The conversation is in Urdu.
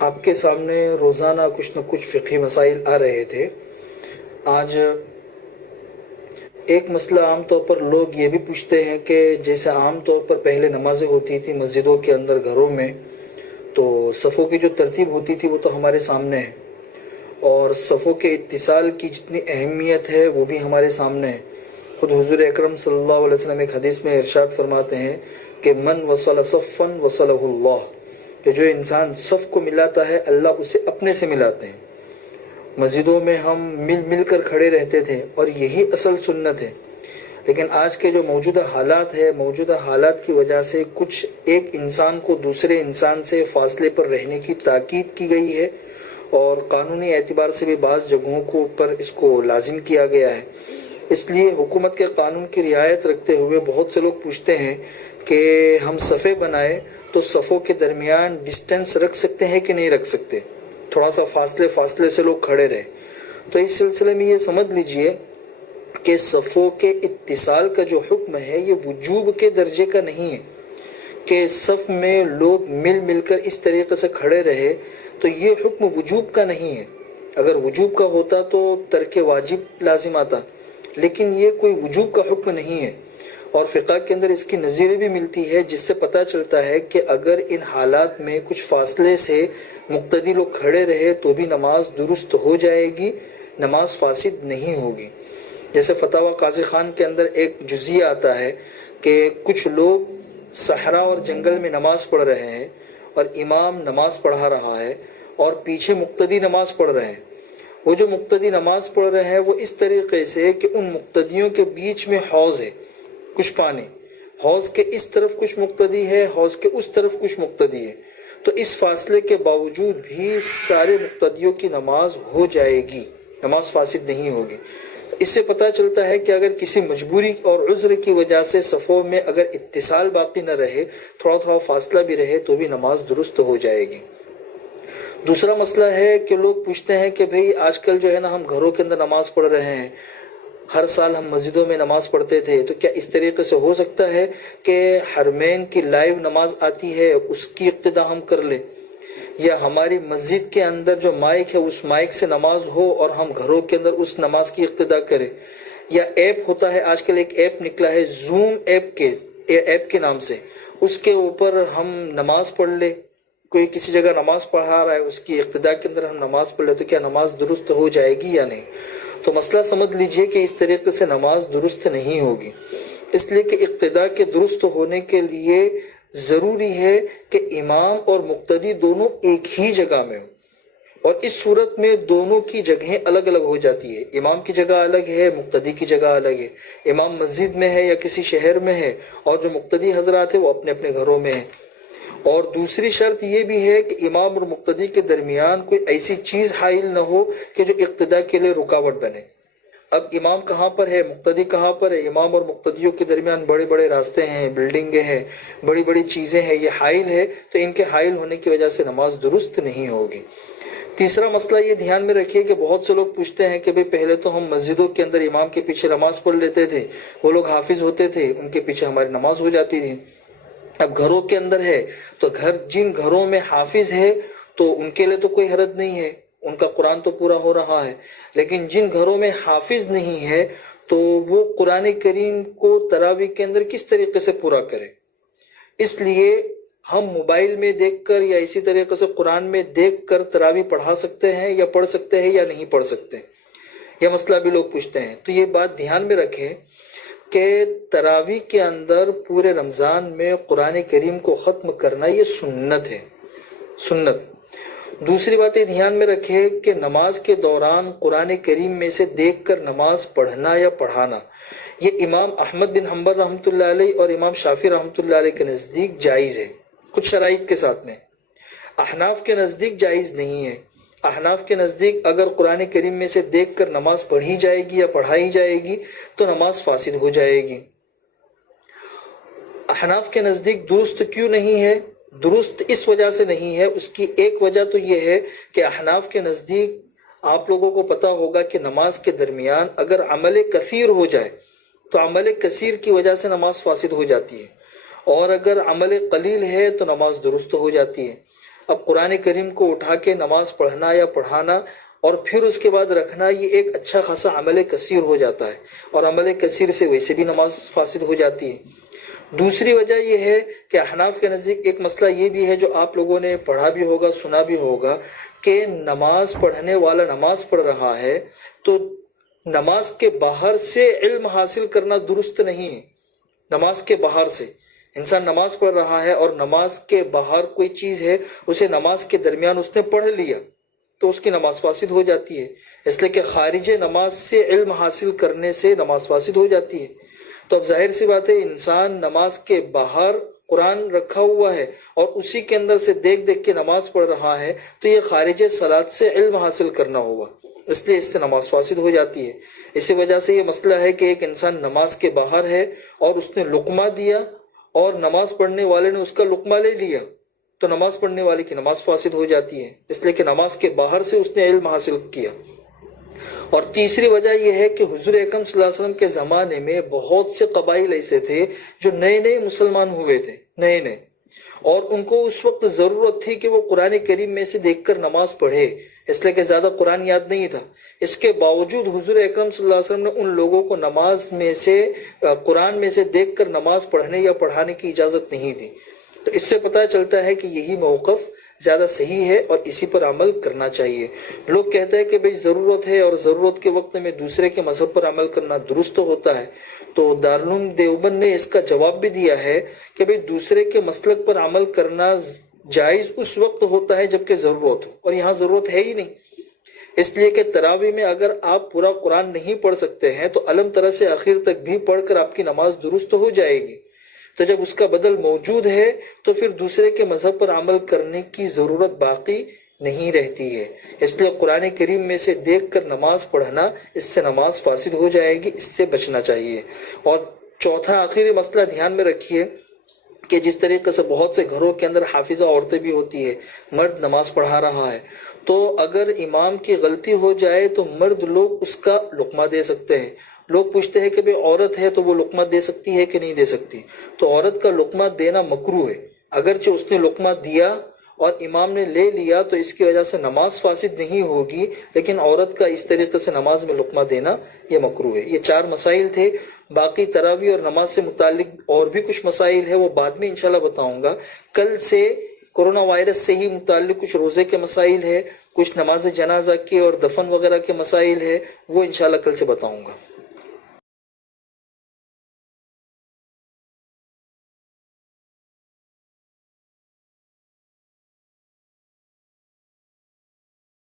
آپ کے سامنے روزانہ کچھ نہ کچھ فقہی مسائل آ رہے تھے۔ آج ایک مسئلہ عام طور پر لوگ یہ بھی پوچھتے ہیں کہ جیسے عام طور پر پہلے نمازیں ہوتی تھی مسجدوں کے اندر، گھروں میں، تو صفوں کی جو ترتیب ہوتی تھی وہ تو ہمارے سامنے ہے، اور صفوں کے اتصال کی جتنی اہمیت ہے وہ بھی ہمارے سامنے ہے۔ خود حضور اکرم صلی اللہ علیہ وسلم ایک حدیث میں ارشاد فرماتے ہیں کہ من وصل صفا وصلہ اللہ، کہ جو انسان صف کو ملاتا ہے اللہ اسے اپنے سے ملاتے ہیں۔ مسجدوں میں ہم مل مل کر کھڑے رہتے تھے اور یہی اصل سنت ہے، لیکن آج کے جو موجودہ حالات ہے، موجودہ حالات کی وجہ سے کچھ ایک انسان کو دوسرے انسان سے فاصلے پر رہنے کی تاکید کی گئی ہے، اور قانونی اعتبار سے بھی بعض جگہوں کو پر اس کو لازم کیا گیا ہے۔ اس لیے حکومت کے قانون کی رعایت رکھتے ہوئے بہت سے لوگ پوچھتے ہیں کہ ہم صفیں بنائیں تو صفوں کے درمیان ڈسٹینس رکھ سکتے ہیں کہ نہیں رکھ سکتے، تھوڑا سا فاصلے سے لوگ کھڑے رہے۔ تو اس سلسلے میں یہ سمجھ لیجئے کہ صفوں کے اتصال کا جو حکم ہے یہ وجوب کے درجے کا نہیں ہے کہ صف میں لوگ مل مل کر اس طریقے سے کھڑے رہے، تو یہ حکم وجوب کا نہیں ہے۔ اگر وجوب کا ہوتا تو ترک واجب لازم آتا، لیکن یہ کوئی وجوب کا حکم نہیں ہے، اور فقہ کے اندر اس کی نظیریں بھی ملتی ہے، جس سے پتہ چلتا ہے کہ اگر ان حالات میں کچھ فاصلے سے مقتدی لوگ کھڑے رہے تو بھی نماز درست ہو جائے گی، نماز فاسد نہیں ہوگی۔ جیسے فتاوی قاضی خان کے اندر ایک جزیہ آتا ہے کہ کچھ لوگ صحرا اور جنگل میں نماز پڑھ رہے ہیں اور امام نماز پڑھا رہا ہے اور پیچھے مقتدی نماز پڑھ رہے ہیں۔ وہ جو مقتدی نماز پڑھ رہے ہیں وہ اس طریقے سے کہ ان مقتدیوں کے بیچ میں حوض ہے، کچھ پانی، حوض کے اس طرف کچھ مقتدی ہے، حوض کے اس طرف کچھ مقتدی ہے، تو اس فاصلے کے باوجود بھی سارے مقتدیوں کی نماز ہو جائے گی، نماز فاسد نہیں ہوگی۔ اس سے پتہ چلتا ہے کہ اگر کسی مجبوری اور عذر کی وجہ سے صفوں میں اگر اتصال باقی نہ رہے، تھوڑا فاصلہ بھی رہے، تو بھی نماز درست ہو جائے گی۔ دوسرا مسئلہ ہے کہ لوگ پوچھتے ہیں کہ بھئی آج کل جو ہے نا ہم گھروں کے اندر نماز پڑھ رہے ہیں، ہر سال ہم مسجدوں میں نماز پڑھتے تھے، تو کیا اس طریقے سے ہو سکتا ہے کہ حرمین کی لائیو نماز آتی ہے اس کی اقتداء ہم کر لیں، یا ہماری مسجد کے اندر جو مائک ہے اس مائک سے نماز ہو اور ہم گھروں کے اندر اس نماز کی اقتداء کریں، یا ایپ ہوتا ہے، آج کل ایک ایپ نکلا ہے زوم ایپ کے نام سے، اس کے اوپر ہم نماز پڑھ لیں، کوئی کسی جگہ نماز پڑھا رہا ہے اس کی اقتداء کے اندر ہم نماز پڑھ لیں، تو کیا نماز درست ہو جائے گی یا نہیں؟ تو مسئلہ سمجھ لیجئے کہ اس طریقے سے نماز درست نہیں ہوگی، اس لیے کہ اقتداء کے درست ہونے کے لیے ضروری ہے کہ امام اور مقتدی دونوں ایک ہی جگہ میں ہوں، اور اس صورت میں دونوں کی جگہیں الگ الگ ہو جاتی ہے، امام کی جگہ الگ ہے، مقتدی کی جگہ الگ ہے، امام مسجد میں ہے یا کسی شہر میں ہے، اور جو مقتدی حضرات ہیں وہ اپنے اپنے گھروں میں ہیں۔ اور دوسری شرط یہ بھی ہے کہ امام اور مقتدی کے درمیان کوئی ایسی چیز حائل نہ ہو کہ جو اقتداء کے لیے رکاوٹ بنے۔ اب امام کہاں پر ہے، مقتدی کہاں پر ہے، امام اور مقتدیوں کے درمیان بڑے بڑے راستے ہیں، بلڈنگیں ہیں، بڑی بڑی چیزیں ہیں، یہ حائل ہے، تو ان کے حائل ہونے کی وجہ سے نماز درست نہیں ہوگی۔ تیسرا مسئلہ یہ دھیان میں رکھیے کہ بہت سے لوگ پوچھتے ہیں کہ پہلے تو ہم مسجدوں کے اندر امام کے پیچھے نماز پڑھ لیتے تھے، وہ لوگ حافظ ہوتے تھے، ان کے پیچھے ہماری نماز ہو جاتی تھی۔ اب گھروں کے اندر ہے تو جن گھروں میں حافظ ہے تو ان کے لیے تو کوئی حرج نہیں ہے، ان کا قرآن تو پورا ہو رہا ہے، لیکن جن گھروں میں حافظ نہیں ہے تو وہ قرآن کریم کو تراویح کے اندر کس طریقے سے پورا کرے؟ اس لیے ہم موبائل میں دیکھ کر یا اسی طریقے سے قرآن میں دیکھ کر تراویح پڑھا سکتے ہیں یا پڑھ سکتے ہیں یا نہیں پڑھ سکتے، یہ مسئلہ بھی لوگ پوچھتے ہیں۔ تو یہ بات دھیان میں رکھیں کہ تراویح کے اندر پورے رمضان میں قرآن کریم کو ختم کرنا یہ سنت ہے، سنت۔ دوسری بات یہ دھیان میں رکھے کہ نماز کے دوران قرآن کریم میں سے دیکھ کر نماز پڑھنا یا پڑھانا یہ امام احمد بن حنبل رحمۃ اللہ علیہ اور امام شافعی رحمۃ اللہ علیہ کے نزدیک جائز ہے، کچھ شرائط کے ساتھ میں۔ احناف کے نزدیک جائز نہیں ہے۔ احناف کے نزدیک اگر قرآن کریم میں سے دیکھ کر نماز پڑھی جائے گی یا پڑھائی جائے گی تو نماز فاسد ہو جائے گی۔ احناف کے نزدیک درست کیوں نہیں ہے؟ درست اس وجہ سے نہیں ہے، اس کی ایک وجہ تو یہ ہے کہ احناف کے نزدیک آپ لوگوں کو پتا ہوگا کہ نماز کے درمیان اگر عمل کثیر ہو جائے تو عمل کثیر کی وجہ سے نماز فاسد ہو جاتی ہے، اور اگر عمل قلیل ہے تو نماز درست ہو جاتی ہے۔ اب قرآن کریم کو اٹھا کے نماز پڑھنا یا پڑھانا اور پھر اس کے بعد رکھنا، یہ ایک اچھا خاصا عمل کثیر ہو جاتا ہے، اور عمل کثیر سے ویسے بھی نماز فاسد ہو جاتی ہے۔ دوسری وجہ یہ ہے کہ احناف کے نزدیک ایک مسئلہ یہ بھی ہے، جو آپ لوگوں نے پڑھا بھی ہوگا، سنا بھی ہوگا، کہ نماز پڑھنے والا نماز پڑھ رہا ہے تو نماز کے باہر سے علم حاصل کرنا درست نہیں ہے۔ نماز کے باہر سے انسان نماز پڑھ رہا ہے اور نماز کے باہر کوئی چیز ہے، اسے نماز کے درمیان اس نے پڑھ لیا تو اس کی نماز فاسد ہو جاتی ہے، اس لیے کہ خارج نماز سے علم حاصل کرنے سے نماز فاسد ہو جاتی ہے۔ تو اب ظاہر سی بات ہے، انسان نماز کے باہر قرآن رکھا ہوا ہے اور اسی کے اندر سے دیکھ دیکھ کے نماز پڑھ رہا ہے، تو یہ خارج صلاۃ سے علم حاصل کرنا ہوگا، اس لیے اس سے نماز فاسد ہو جاتی ہے۔ اسی وجہ سے یہ مسئلہ ہے کہ ایک انسان نماز کے باہر ہے اور اس نے لقمہ دیا اور نماز پڑھنے والے نے اس کا لقمہ لے لیا، تو نماز پڑھنے والے کی نماز فاسد ہو جاتی ہے، اس لیے کہ نماز کے باہر سے اس نے علم حاصل کیا۔ اور تیسری وجہ یہ ہے کہ حضور اکرم صلی اللہ علیہ وسلم کے زمانے میں بہت سے قبائل ایسے تھے جو نئے نئے مسلمان ہوئے تھے، نئے، اور ان کو اس وقت ضرورت تھی کہ وہ قرآن کریم میں سے دیکھ کر نماز پڑھے، اس لیے کہ زیادہ قرآن یاد نہیں تھا۔ اس کے باوجود حضور اکرم صلی اللہ علیہ وسلم نے ان لوگوں کو نماز میں سے، قرآن میں سے دیکھ کر نماز پڑھنے یا پڑھانے کی اجازت نہیں دی۔ تو اس سے پتہ چلتا ہے کہ یہی موقف زیادہ صحیح ہے اور اسی پر عمل کرنا چاہیے۔ لوگ کہتے ہیں کہ بھئی ضرورت ہے اور ضرورت کے وقت میں دوسرے کے مذہب پر عمل کرنا درست ہوتا ہے، تو دارالعلوم دیوبند نے اس کا جواب بھی دیا ہے کہ بھئی دوسرے کے مسلک پر عمل کرنا جائز اس وقت ہوتا ہے جبکہ ضرورت ہو، اور یہاں ضرورت ہے ہی نہیں۔ اس لیے کہ تراویح میں اگر آپ پورا قرآن نہیں پڑھ سکتے ہیں تو علم ترا سے آخر تک بھی پڑھ کر آپ کی نماز درست ہو جائے گی۔ تو جب اس کا بدل موجود ہے تو پھر دوسرے کے مذہب پر عمل کرنے کی ضرورت باقی نہیں رہتی ہے۔ اس لیے قرآن کریم میں سے دیکھ کر نماز پڑھنا، اس سے نماز فاسد ہو جائے گی، اس سے بچنا چاہیے۔ اور چوتھا آخری مسئلہ دھیان میں رکھیے کہ جس طریقے سے بہت سے گھروں کے اندر حافظہ عورتیں بھی ہوتی ہے، مرد نماز پڑھا رہا ہے، تو اگر امام کی غلطی ہو جائے تو مرد لوگ اس کا لقمہ دے سکتے ہیں۔ لوگ پوچھتے ہیں کہ بھئی عورت ہے تو وہ لقمہ دے سکتی ہے کہ نہیں دے سکتی، تو عورت کا لقمہ دینا مکروہ ہے۔ اگرچہ اس نے لقمہ دیا اور امام نے لے لیا تو اس کی وجہ سے نماز فاسد نہیں ہوگی، لیکن عورت کا اس طریقے سے نماز میں لقمہ دینا یہ مکروہ ہے۔ یہ 4 مسائل تھے۔ باقی تراویح اور نماز سے متعلق اور بھی کچھ مسائل ہے، وہ بعد میں انشاءاللہ بتاؤں گا۔ کل سے کورونا وائرس سے ہی متعلق کچھ روزے کے مسائل ہے، کچھ نماز جنازہ کے اور دفن وغیرہ کے مسائل ہے، وہ انشاءاللہ کل سے بتاؤں گا۔